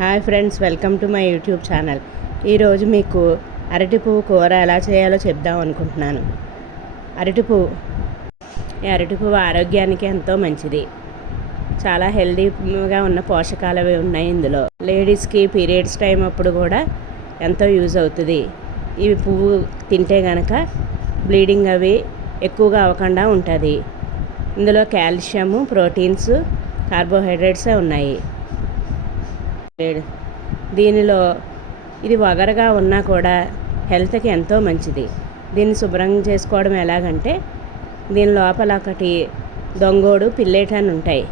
Hi friends, welcome to my YouTube channel. ఈరోజు మీకు అరటి పువ్వు కూర ఎలా చేయాలో చెప్దాం అనుకుంటున్నాను. ఈ అరటి పువ్వు ఆరోగ్యానికి ఎంతో మంచిది. చాలా హెల్దీగా ఉన్న పోషకాలు అవి ఉన్నాయి ఇందులో. లేడీస్కి పీరియడ్స్ టైం అప్పుడు కూడా ఎంతో యూజ్ అవుతుంది. ఈ పువ్వు తింటే కనుక బ్లీడింగ్ అవి ఎక్కువగా అవ్వకుండా ఉంటుంది. ఇందులో కాల్షియము, ప్రోటీన్స్, కార్బోహైడ్రేట్సే ఉన్నాయి. దీనిలో ఇది వగరగా ఉన్నా కూడా హెల్త్కి ఎంతో మంచిది. దీన్ని శుభ్రం చేసుకోవడం ఎలాగంటే, దీని లోపల ఒకటి దొంగోడు పిల్లేట అని ఉంటాయి.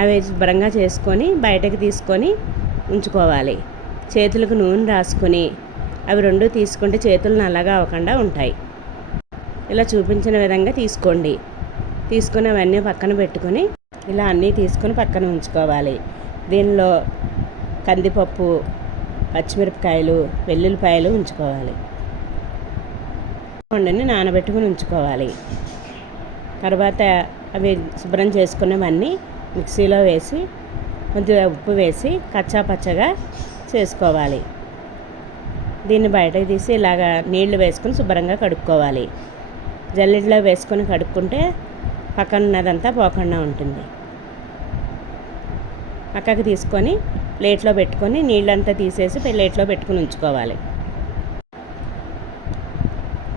అవి శుభ్రంగా చేసుకొని బయటకు తీసుకొని ఉంచుకోవాలి. చేతులకు నూనె రాసుకొని అవి రెండు తీసుకుంటే చేతులు నల్లగా అవ్వకుండా ఉంటాయి. ఇలా చూపించిన విధంగా తీసుకోండి. తీసుకొని అవన్నీ పక్కన పెట్టుకొని ఇలా అన్నీ తీసుకొని పక్కన ఉంచుకోవాలి. దీనిలో కందిపప్పు, పచ్చిమిరపకాయలు, వెల్లుల్లిపాయలు ఉంచుకోవాలి. వండని నానబెట్టుకుని ఉంచుకోవాలి. తర్వాత అవి శుభ్రం చేసుకున్నవన్నీ మిక్సీలో వేసి కొద్దిగా ఉప్పు వేసి కచ్చా పచ్చగా చేసుకోవాలి. దీన్ని బయటకు తీసి ఇలాగా నీళ్లు వేసుకొని శుభ్రంగా కడుక్కోవాలి. జల్లెడలో వేసుకొని కడుక్కుంటే పక్కన ఉన్నదంతా పోకుండా ఉంటుంది. పక్కకు తీసుకొని ప్లేట్లో పెట్టుకొని నీళ్ళంతా తీసేసి ప్లేట్లో పెట్టుకుని ఉంచుకోవాలి.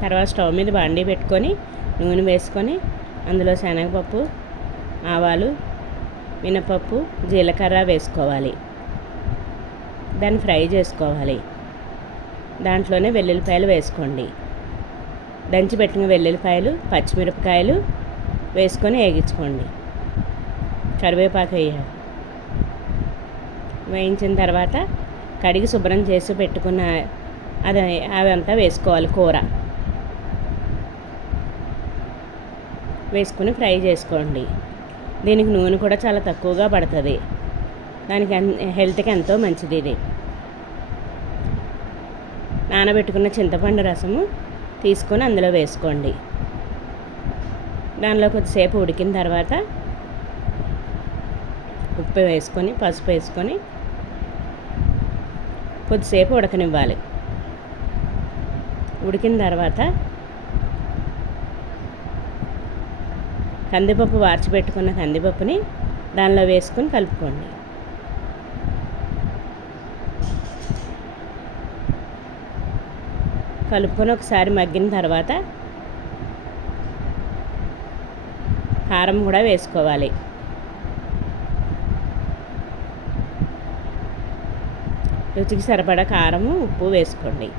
తర్వాత స్టవ్ మీద బాండీ పెట్టుకొని నూనె వేసుకొని అందులో శనగపప్పు, ఆవాలు, మినపప్పు, జీలకర్ర వేసుకోవాలి. దాన్ని ఫ్రై చేసుకోవాలి. దాంట్లోనే వెల్లుల్లిపాయలు వేసుకోండి. దంచి పెట్టిన వెల్లుల్లిపాయలు, పచ్చిమిరపకాయలు వేసుకొని వేగించుకోండి. కరివేపాకు వేయాలి. వేయించిన తర్వాత కడిగి శుభ్రం చేసి పెట్టుకున్న అవంతా వేసుకోవాలి. కూర వేసుకుని ఫ్రై చేసుకోండి. దీనికి నూనె కూడా చాలా తక్కువగా పడుతుంది. దానికి హెల్త్కి ఎంతో మంచిది. ఇది నానబెట్టుకున్న చింతపండు రసము తీసుకొని అందులో వేసుకోండి. దానిలో కొద్దిసేపు ఉడికిన తర్వాత ఉప్పు వేసుకొని పసుపు వేసుకొని కొద్దిసేపు ఉడకనివ్వాలి. ఉడికిన తర్వాత కందిపప్పు వార్చిపెట్టుకున్న కందిపప్పుని దానిలో వేసుకొని కలుపుకోండి. కలుపుకొని ఒకసారి మగ్గిన తర్వాత కారం కూడా వేసుకోవాలి. రుచికి సరిపడా కారము, ఉప్పు వేసుకోండి.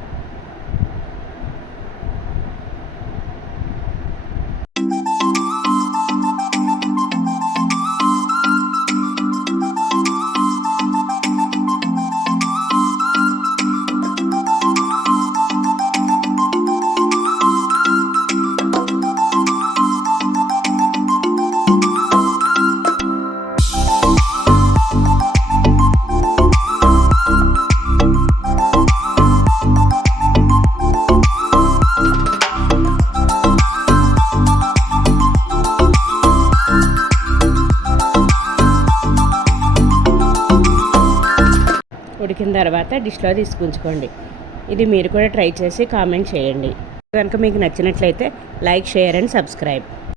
ఉడికిన తర్వాత డిష్లో తీసుకుంచుకోండి. ఇది మీరు కూడా ట్రై చేసి కామెంట్ చేయండి. కనుక మీకు నచ్చినట్లయితే లైక్, షేర్ అండ్ సబ్స్క్రైబ్.